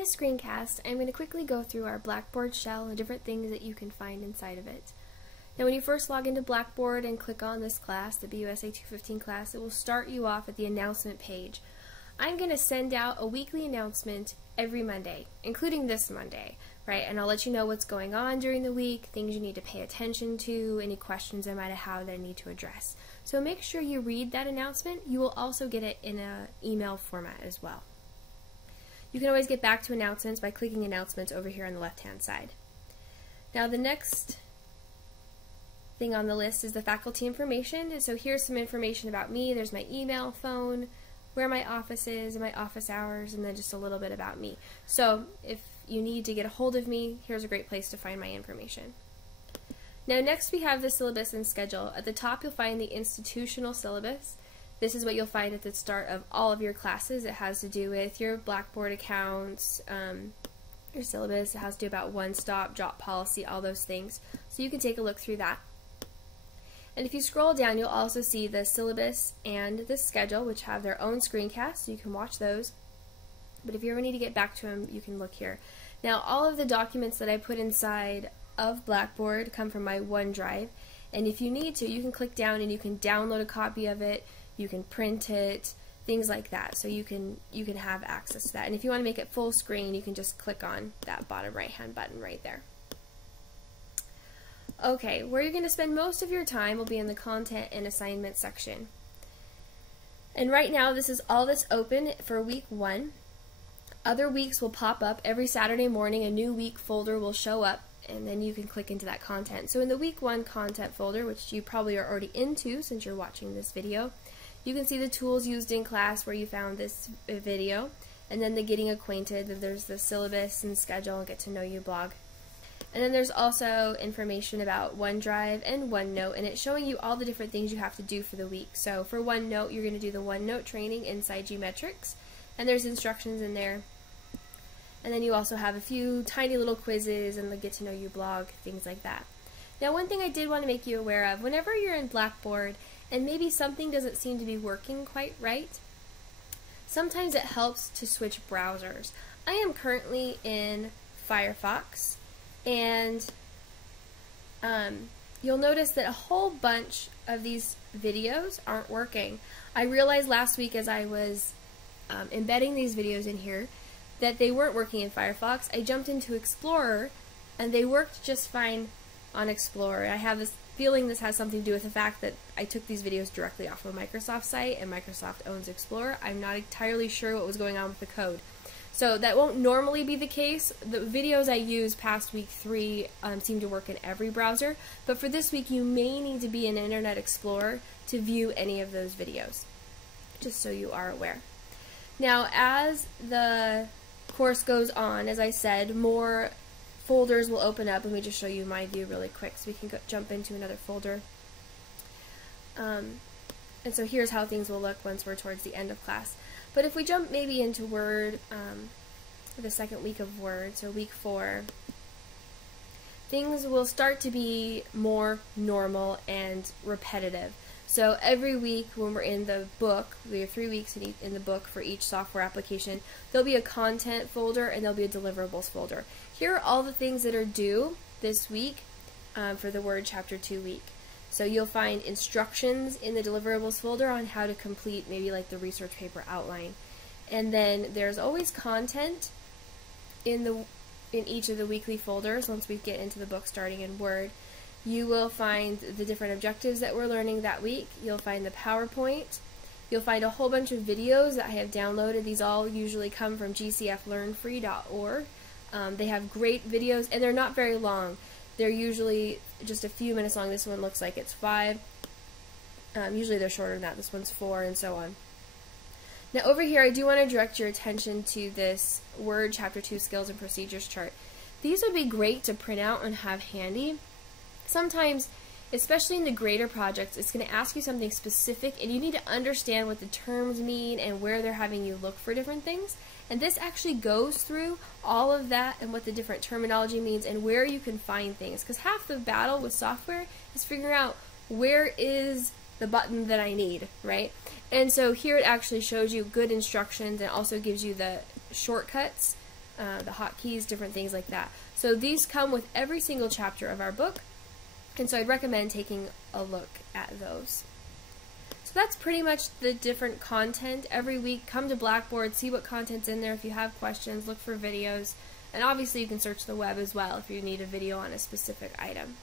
this screencast, I'm going to quickly go through our Blackboard shell and different things that you can find inside of it. Now when you first log into Blackboard and click on this class, the BUSA 215 class, it will start you off at the announcement page. I'm going to send out a weekly announcement every Monday, including this Monday, right? And I'll let you know what's going on during the week, things you need to pay attention to, any questions I might have that I need to address. So make sure you read that announcement. You will also get it in an email format as well. You can always get back to announcements by clicking announcements over here on the left-hand side. Now the next thing on the list is the faculty information. And so here's some information about me. There's my email, phone, where my office is, and my office hours, and then just a little bit about me. So if you need to get a hold of me, here's a great place to find my information. Now next we have the syllabus and schedule. At the top you'll find the institutional syllabus. This is what you'll find at the start of all of your classes. It has to do with your Blackboard accounts, your syllabus. It has to do about one-stop, drop policy, all those things. So you can take a look through that. And if you scroll down, you'll also see the syllabus and the schedule, which have their own screencasts, so you can watch those. But if you ever need to get back to them, you can look here. Now, all of the documents that I put inside of Blackboard come from my OneDrive. And if you need to, you can click down and you can download a copy of it. You can print it, things like that, so you can have access to that. And if you want to make it full screen, you can just click on that bottom right hand button right there. Okay, where you're going to spend most of your time will be in the content and assignment section. And right now this is all that's open for week 1. Other weeks will pop up. Every Saturday morning a new week folder will show up, and then you can click into that content. So in the week 1 content folder, which you probably are already into since you're watching this video, you can see the tools used in class where you found this video, and then the getting acquainted. There's the syllabus and schedule and get to know you blog. And then there's also information about OneDrive and OneNote, and it's showing you all the different things you have to do for the week. So for OneNote, you're going to do the OneNote training inside Gmetrics, and there's instructions in there. And then you also have a few tiny little quizzes and the get to know you blog, things like that. Now one thing I did want to make you aware of, whenever you're in Blackboard and maybe something doesn't seem to be working quite right, sometimes it helps to switch browsers. I am currently in Firefox, and you'll notice that a whole bunch of these videos aren't working. I realized last week as I was embedding these videos in here that they weren't working in Firefox. I jumped into Explorer and they worked just fine on Explorer. I have this feeling this has something to do with the fact that I took these videos directly off of a Microsoft site, and Microsoft owns Explorer. I'm not entirely sure what was going on with the code. So that won't normally be the case. The videos I use past week 3 seem to work in every browser, but for this week you may need to be in Internet Explorer to view any of those videos, just so you are aware. Now as the course goes on, as I said, more folders will open up. Let me just show you my view really quick so we can jump into another folder. And so here's how things will look once we're towards the end of class. But if we jump maybe into Word, the second week of Word, so week 4, things will start to be more normal and repetitive. So every week when we're in the book, we have 3 weeks in the book for each software application, there'll be a content folder and there'll be a deliverables folder. Here are all the things that are due this week for the Word Chapter 2 week. So you'll find instructions in the deliverables folder on how to complete maybe like the research paper outline. And then there's always content in each of the weekly folders once we get into the book starting in Word. You will find the different objectives that we're learning that week. You'll find the PowerPoint. You'll find a whole bunch of videos that I have downloaded. These all usually come from gcflearnfree.org. They have great videos, and they're not very long. They're usually just a few minutes long. This one looks like it's 5. Usually they're shorter than that. This one's 4, and so on. Now over here, I do want to direct your attention to this Word Chapter 2 Skills and Procedures chart. These would be great to print out and have handy. Sometimes, especially in the greater projects, it's going to ask you something specific, and you need to understand what the terms mean and where they're having you look for different things. And this actually goes through all of that and what the different terminology means and where you can find things. Because half the battle with software is figuring out where is the button that I need, right? And so here it actually shows you good instructions and also gives you the shortcuts the hotkeys, different things like that. So these come with every single chapter of our book, and so I'd recommend taking a look at those. So that's pretty much the different content every week. Come to Blackboard, see what content's in there. If you have questions, look for videos, and obviously you can search the web as well if you need a video on a specific item.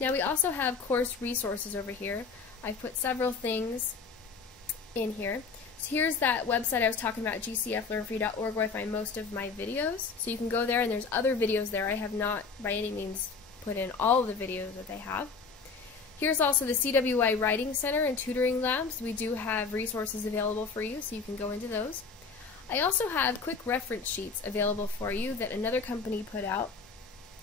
Now we also have course resources over here. I've put several things in here. So here's that website I was talking about, gcflearnfree.org, where I find most of my videos. So you can go there, and there's other videos there. I have not by any means put in all of the videos that they have. Here's also the CWI Writing Center and Tutoring Labs. We do have resources available for you, so you can go into those. I also have quick reference sheets available for you that another company put out,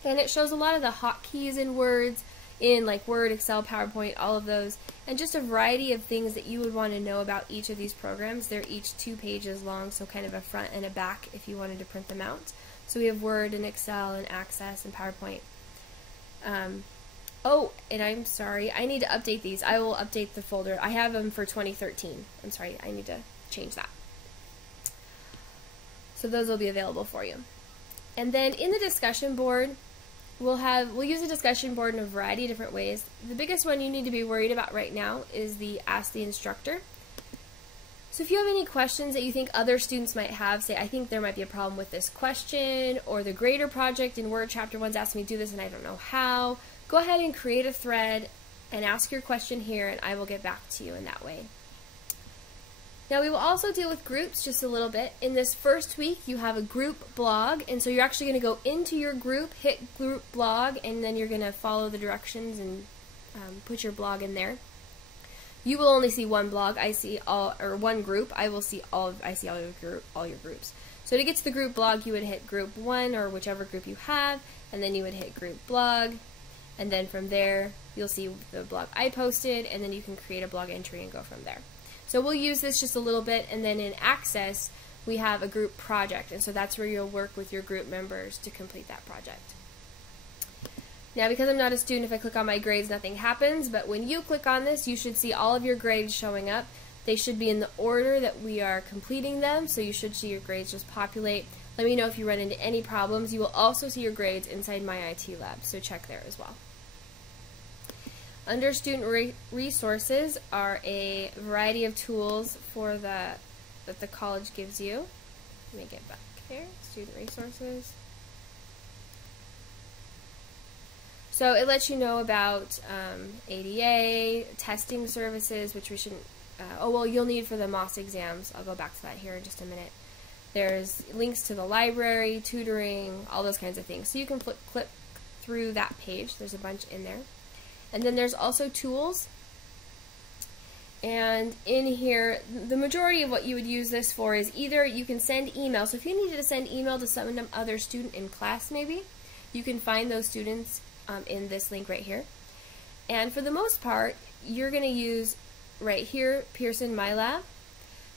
and it shows a lot of the hotkeys in words, in like Word, Excel, PowerPoint, all of those, and just a variety of things that you would want to know about each of these programs. They're each 2 pages long, so kind of a front and a back if you wanted to print them out. So we have Word and Excel and Access and PowerPoint. Oh, and I'm sorry, I need to update these. I will update the folder. I have them for 2013. I'm sorry, I need to change that. So those will be available for you. And then in the discussion board, we'll use a discussion board in a variety of different ways. The biggest one you need to be worried about right now is the Ask the Instructor. So if you have any questions that you think other students might have, say, I think there might be a problem with this question, or the grader project in Word Chapter 1's asked me to do this and I don't know how, go ahead and create a thread and ask your question here, and I will get back to you in that way. Now we will also deal with groups just a little bit. In this first week you have a group blog, and so you're actually going to go into your group, hit group blog, and then you're going to follow the directions and put your blog in there. You will only see one blog. I see all, or one group. I will see all. I see all your groups. So to get to the group blog, you would hit group 1 or whichever group you have, and then you would hit group blog, and then from there you'll see the blog I posted, and then you can create a blog entry and go from there. So we'll use this just a little bit, and then in Access we have a group project, and so that's where you'll work with your group members to complete that project. Now because I'm not a student, if I click on my grades nothing happens, but when you click on this you should see all of your grades showing up. They should be in the order that we are completing them, so you should see your grades just populate. Let me know if you run into any problems. You will also see your grades inside My IT Lab, so check there as well. Under student resources are a variety of tools that the college gives you. Let me get back here, student resources. So it lets you know about ADA, testing services, which we shouldn't, you'll need for the MOS exams. I'll go back to that here in just a minute. There's links to the library, tutoring, all those kinds of things. So you can click through that page. There's a bunch in there. And then there's also tools. And in here, the majority of what you would use this for is either you can send email. So if you needed to send email to some other student in class maybe, you can find those students in this link right here. And for the most part, you're going to use right here, Pearson MyLab.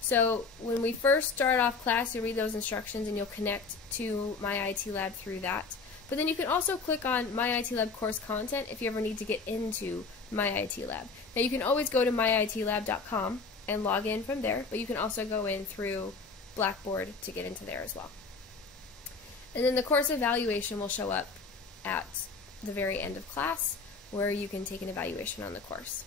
So when we first start off class, you'll read those instructions and you'll connect to My IT Lab through that. But then you can also click on My IT Lab course content if you ever need to get into My IT Lab. Now you can always go to myitlab.com and log in from there, but you can also go in through Blackboard to get into there as well. And then the course evaluation will show up at the very end of class, where you can take an evaluation on the course.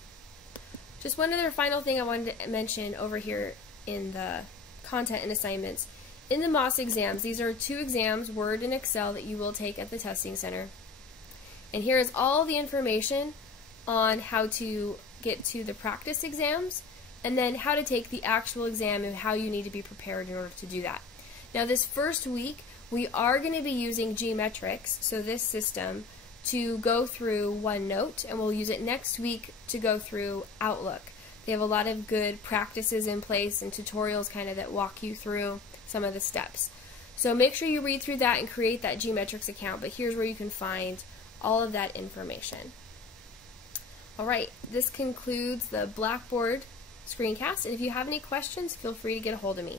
Just one other final thing I wanted to mention over here in the content and assignments. In the MOS exams, these are 2 exams, Word and Excel, that you will take at the testing center. And here is all the information on how to get to the practice exams, and then how to take the actual exam and how you need to be prepared in order to do that. Now this first week, we are going to be using Geometrics, so this system, to go through OneNote, and we'll use it next week to go through Outlook. They have a lot of good practices in place and tutorials kind of that walk you through some of the steps. So make sure you read through that and create that Geometrics account, but here's where you can find all of that information. Alright, this concludes the Blackboard screencast, and if you have any questions, feel free to get a hold of me.